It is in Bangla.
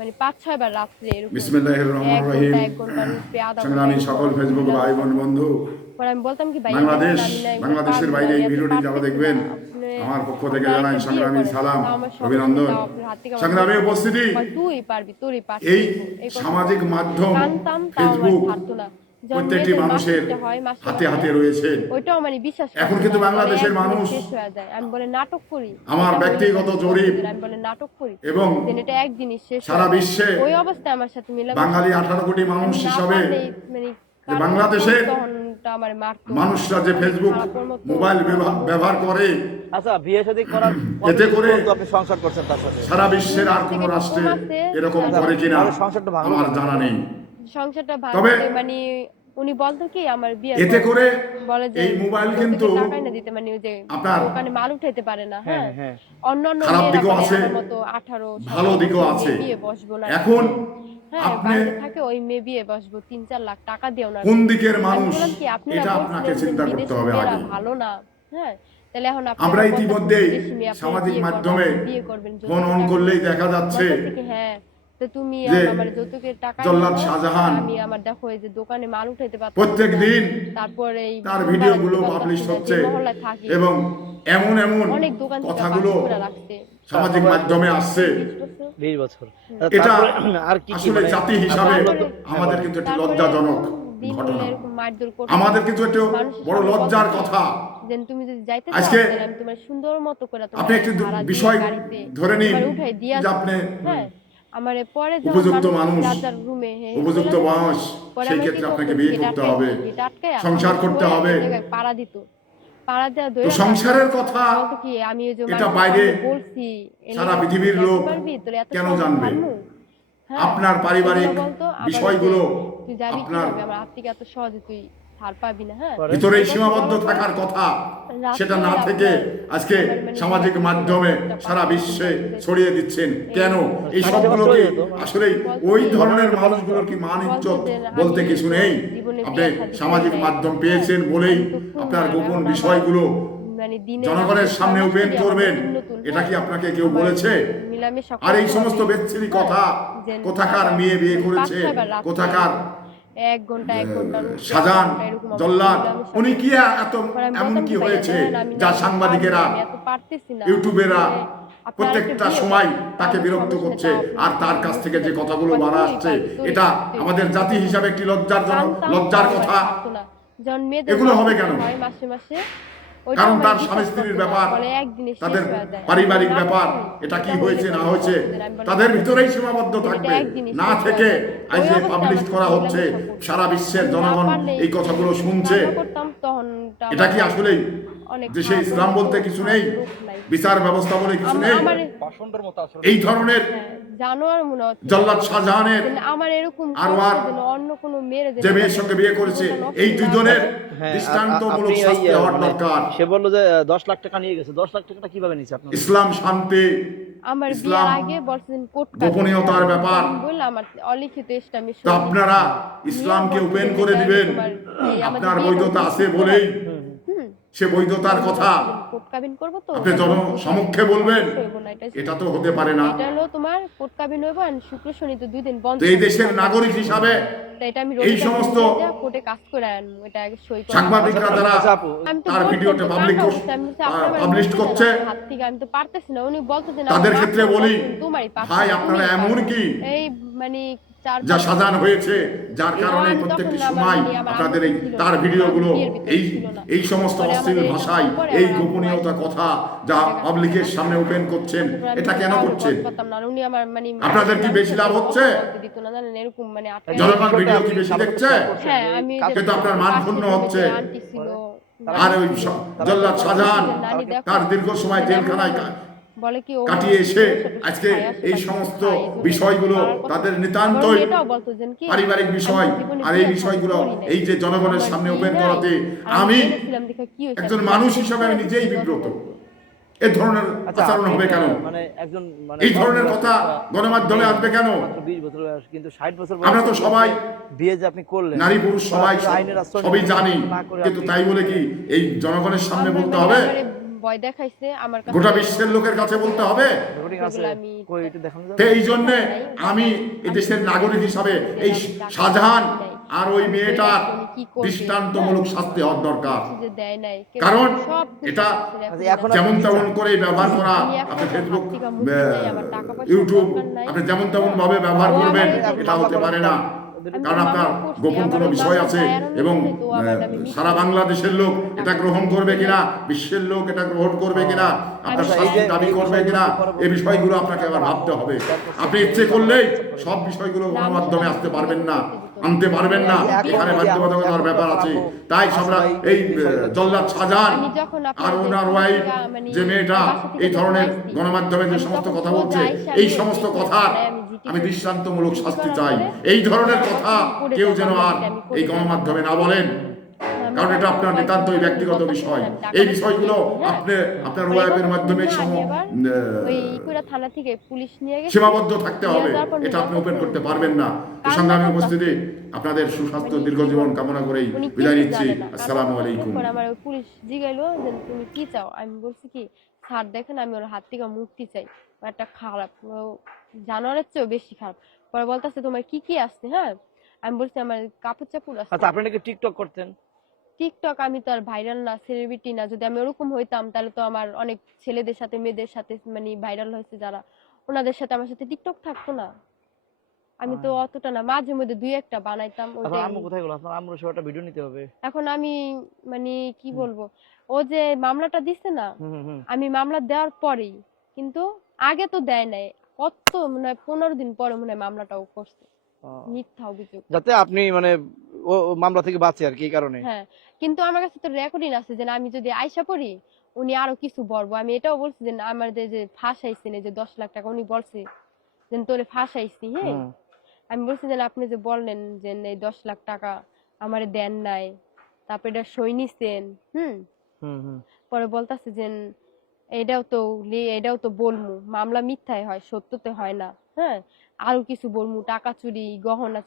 মানে ৫-৬ বার রাত্রে এরকম বিসমিল্লাহির রহমানির রহিম। ১ ঘন্টার উপরে আধা সংগ্রামী সকল ফেসবুক ভাই বোন বন্ধু, পরে আমি বলতাম কি ভাই বাংলাদেশের বাইরে এই ভিডিওটি যারা দেখবেন, আমার পক্ষ থেকে জানাই সংগ্রামী সালাম, অভিনন্দন। সংগ্রামী উপস্থিতি, তুই পারবি এই সামাজিক মাধ্যম ফেসবুক প্রত্যেকটি মানুষের হাতে হাতে রয়েছে। ওইটাও মানে বিশ্বাস এখন কিন্তু বাংলাদেশের মানুষ শেষ হয়ে যায়। আমি বলে নাটক করি, আমার ব্যক্তিগত জরিপ আমি বলে নাটক করি এবং এটা এক জিনিস শেষ সারা বিশ্বে ওই অবস্থায় আমার সাথে মিলে বাঙালি 18 কোটি মানুষ হিসাবে বাংলাদেশের মানুষরা যে ফেসবুক মোবাইল ব্যবহার করে, আচ্ছা বিয়ে শাদী করার এতে করে আপনি সংসার করছেন তার সাথে, সারা বিশ্বের আর কোন রাষ্ট্রে এরকম করে কিনা আমার জানা নেই। সংসারটা তবে মানে উনি বলতো কি আমার বিয়ে এতে করে বলে যে এই মোবাইল কিন্তু টাকা না দিতে মানে যে দোকানে মাল উঠাইতে পারে না। হ্যাঁ অন্যান্য খারাপ দিকও আছে, মতো 18 ভালো দিকও আছে। বিয়ে বসবো না এখন আপনি থাকে ওই মেয়ে বিয়ে বসবো 3-4 লাখ টাকা দিও না, কোন দিকের মানুষ এটা আপনাকে চিন্তা করতে হবে আগে। ভালো না। হ্যাঁ তাহলে এখন আমরা ইতিমধ্যেই সামাজিক মাধ্যমে ফোন অন করলেই দেখা যাচ্ছে হ্যাঁ তুমি আমার যৌতুকের টাকা জল্লাদ শাহজাহান আমি আমার দেখো এই যে দোকানে মাল উঠাইতে পারতাম প্রত্যেকদিন তারপরে তার ভিডিওগুলো পাবলিশ হচ্ছে এবং এমন অনেক দোকান কথাগুলো সামাজিক মাধ্যমে আসছে। 20 বছর এটা আর কি আসলে জাতি হিসাবে আমাদের কিন্তু একটি লজ্জাজনক ঘটনা, আমাদের কিন্তু একটু বড় লজ্জার কথা। তুমি যদি যাইতে আজকে আমি তোমার সুন্দর মতো করে আপনি একটি বিষয় ধরে নিন যে আপনি আমারে পরে উপযুক্ত মানুষ, রুমে উপযুক্ত বয়স, সেই ক্ষেত্রে আপনাকে বিয়ে করতে হবে, সংসার করতে হবে। পাড়া দিত, পাড়া দেওয়া তো সংসারের কথা কি আমি এটা বাইরে বলছি সারা পৃথিবীর লোক কেন জানবে? আপনার পারিবারিক বিষয়গুলো আপনার আমার আত্মীয় এত সহজে তুই ছাড় পাবি না। হ্যাঁ ভিতরেই সীমাবদ্ধ থাকার কথা, সেটা না থেকে আজকে সামাজিক মাধ্যমে সারা বিশ্বে ছড়িয়ে দিচ্ছেন কেন? এই সবগুলো কি আসলে ওই ধরনের মানুষগুলোর কি মান ইজ্জত বলতে কিছু নেই? আপনি সামাজিক মাধ্যম পেয়েছেন বলেই আপনার গোপন বিষয়গুলো জনগণের সামনে ওপেন করবেন, এটা কি আপনাকে কেউ বলেছে? আর এই সমস্ত বেচ্ছিরি কথা, কোথাকার মেয়ে বিয়ে করেছে, কোথাকার 1 ঘন্টা শাহজাহান জল্লাদ, উনি কি এত এমন কি হয়েছে যা সাংবাদিকেরা ইউটিউবেরা প্রত্যেকটা সময় তাকে বিরক্ত করছে, আর তার কাছ থেকে যে কথাগুলো বার আসছে এটা আমাদের জাতি হিসাবে একটি লজ্জার কথা। এগুলো হবে কেন? কারণ তার স্বামী স্ত্রীর ব্যাপার, তাদের পারিবারিক ব্যাপার, এটা কি হয়েছে না হয়েছে তাদের ভিতরেই সীমাবদ্ধ থাকবে, না থেকে আজ যে পাবলিশ করা হচ্ছে সারা বিশ্বের জনগণ এই কথাগুলো শুনছে। এটা কি আসলেই দেশে ইসলাম বলতে কিছু নেই, বিচার ব্যবস্থা বলে কিছু নেই? এই ধরনের জানোয়ার মনে হচ্ছে জল্লাদ শাহজাহানের আমার এরকম আরওয়ার অন্য কোনো মেয়ের যে মেয়ের সঙ্গে বিয়ে করেছে, এই দুজনের দৃষ্টান্তমূলক শাস্তি হওয়ার দরকার। সে বললো যে 10 লাখ টাকা নিয়ে গেছে, 10 লাখ টাকাটা কিভাবে নিয়েছে আপনার? ইসলাম শান্তি, আমার বিয়ের আগে বলছেন কোর্ট গোপনীয়তার ব্যাপার। বললাম আমার অলিখিত ইসলামী তো আপনারা ইসলামকে ওপেন করে দিবেন, আপনার বৈধতা আছে বলেই সে বৈধতার কথা আপনি জনসমক্ষে বলবেন, এটা তো হতে পারে না। এটা হলো তোমার কোর্ট কাবিন হইব আর শুক্র শনি তো 2 দিন বন্ধ। এই দেশের নাগরিক হিসাবে এটা আমি এই সমস্ত কোর্টে কাজ করে আনবো, এটা আগে সই করে সাংবাদিকরা যারা তার ভিডিওতে পাবলিশ করছে, আমি তো পারতেছি না। উনি বলতো যে তাদের ক্ষেত্রে বলি ভাই আপনারা এমন কি এই মানে যা সাজান হয়েছে, যার কারণে প্রত্যেকটি সময় আপনাদের এই তার ভিডিওগুলো এই সমস্ত অশ্লীল ভাষায় এই গোপনীয়তা কথা যা পাবলিকের সামনে ওপেন করছেন, এটা কেন করছেন? আপনাদের কি বেশি লাভ হচ্ছে? জনগণ ভিডিও কি বেশি দেখছে? কিন্তু আপনার মান ক্ষুণ্ণ হচ্ছে। আর ওই জল্লাদ শাহজাহান তার দীর্ঘ সময় জেলখানায় কাটিয়ে এসে আজকে এই সমস্ত বিষয়গুলো তাদের নিতান্তই পারিবারিক বিষয়, আর এই বিষয়গুলো এই যে জনগণের সামনে ওপেন করাতে আমি একজন মানুষ হিসাবে আমি নিজেই বিব্রত। এই ধরনের আচরণ হবে কেন? এই ধরনের কথা গণমাধ্যমে আসবে কেন? 20 বছর বয়স, কিন্তু 60 বছর আমরা তো সবাই বিয়ে যে আপনি করলেন, নারী পুরুষ সবাই সবই জানি, কিন্তু তাই বলে কি এই জনগণের সামনে বলতে হবে? ভয় দেখাইছে আমার কাছে গোটা বিশ্বের লোকের কাছে বলতে হবে। রেকর্ডিং আছে সেগুলো আমি কই একটু দেখানো যাবে? তো এই জন্য আমি এই দেশের নাগরিক হিসাবে এই শাহজাহান আর ওই মেয়েটার দৃষ্টান্তমূলক শাস্তি হওয়ার দরকার। যে দেয় নাই কেউ কারণ সব এটা এখন যেমন তেমন করে ব্যবহার করা, আমি এখন আপনি ফেসবুক, হাত থেকে মুক্তি চাই, আমার টাকা পয়সার ইউটিউব দরকার নাই। আপনি যেমন তেমন ভাবে ব্যবহার ও করবেন, আমার এটা হতে পারে না। আমি কারণ আপনার মামলা করছি, গোপন কোনো আমার বিষয় বাসায় আছে দায়ের এবং অনুযায়ী তো আমার আমি মিথ্যা সারা বাংলাদেশের লোক এটা গ্রহণ করবে কিনা, বিশ্বের লোক এটা গ্রহণ করবে কিনা, আপনার আচ্ছা, শাস্তি এই যে দাবি এই করবে কিনা, এই বিষয়গুলো আপনাকে আবার ভাবতে হবে। আপনি ইচ্ছে করলেই সব বিষয়গুলো গণমাধ্যমে আসতে পারবেন না, আনতে পারবেন না, এখানে বাধ্যবাধকতার ব্যাপার আছে। তাই আমরা এই জল্লাদ শাহজাহান আমি যখন আপনার আর যে ওনার বাসা ওয়াইফ থেকে মানে যে মেয়েটা বাসা থেকে এই ধরনের আসছি, গণমাধ্যমে যে আমি সমস্ত তখন কথা সোজা বলছে, আইসা এই নিয়ে সমস্ত দেখি কথার তাই আমি জিটি আমি করছি। দৃষ্টান্তমূলক জিটি শাস্তি করার চাই। পরে এই ধরনের আমার কথা পড়ে কেউ যাবে, যেন আমার আর আমি পড়ে এই যাবো। গণমাধ্যমে না বলেন, আমি কারণ এটা আপনার আমার নিতান্তই আমি ব্যক্তিগত বলতেছি বিষয়। না, আমি টাকা এই পয়সা বিষয়গুলো দিয়েছি, হ্যাঁ। আপনার পরে ওয়াইফের কথা মাধ্যমে শুনে আমি আবার ওই ইকুরা থানা থেকে পুলিশ নিয়ে গেছে, সীমাবদ্ধ থাকতে নিয়ে হবে, যাওয়ার পর এটা আপনি বলতেছে ওপেন করতে পারবেন না। কান্না সংগ্রামী করতেছে। উপস্থিতি, আপনাদের সুস্বাস্থ্য মানে দীর্ঘজীবন কি বলবো? কামনা করেই উনি বিদায় কিছু নিচ্ছি। জানে না। আসসালামু আলাইকুম। পরে আমার ওই পুলিশ জিগাইলো যে তুমি কি চাও, আমি বলছি কি স্যার দেখেন আমি ওর হাত থেকে মুক্তি চাই, ও একটা খারাপ, ও জানোয়ারের চেয়েও বেশি খারাপ। পরে বলতেছে তোমার কি কি আছে, হ্যাঁ আমি বলছি আমার কাপড় চাপড় আছে। আচ্ছা আপনি নাকি টিকটক করতেন? টিকটক আমি তো আর ভাইরাল না, সেলিব্রিটি না। যদি আমি ওরকম হইতাম তাহলে তো আমার অনেক ছেলেদের সাথে মেয়েদের সাথে মানে ভাইরাল হয়েছে যারা, ওনাদের সাথে আমার সাথে টিকটক থাকতো না। আমি তো অতটা না, মাঝে মধ্যে দুই একটা বানাইতাম। আপনার ওইটাই আম্মু কোথায় গেল? আপনার আম্মুর সব একটা ভিডিও নিতে হবে। এখন আমি মানে কি বলবো, ও যে মামলাটা দিছে না, হুম। আমি মামলা দেওয়ার পরেই, কিন্তু আগে তো দেয় নাই, কত মনে হয় 15 দিন পরে মনে হয় মামলাটাও করছে, মিথ্যা অভিযোগ। যাতে আপনি মানে ও মামলা থেকে বাঁচে আর কি, এই কারণে। হ্যাঁ, কিন্তু আমার কাছে তো রেকর্ডিং আছে যে আমি যদি আইসা পড়ি উনি আরো কিছু বলবো। আমি এটাও বলছি যে আমার যে ফাঁসাইছেন এই যে 10 লাখ টাকা, উনি বলছে যে তোরে ফাঁসাইছি, হ্যাঁ আমি বলছি যে আপনি যে বললেন যে এই 10 লাখ টাকা আমারে দেন নাই, তারপরে এটা সই নিছেন, পরে বলতাছে যে এটাও তো বলমু, মামলা মিথ্যায় হয়, সত্যতে হয় না, হ্যাঁ আরো কিছু বলমু, টাকা চুরি, গহনা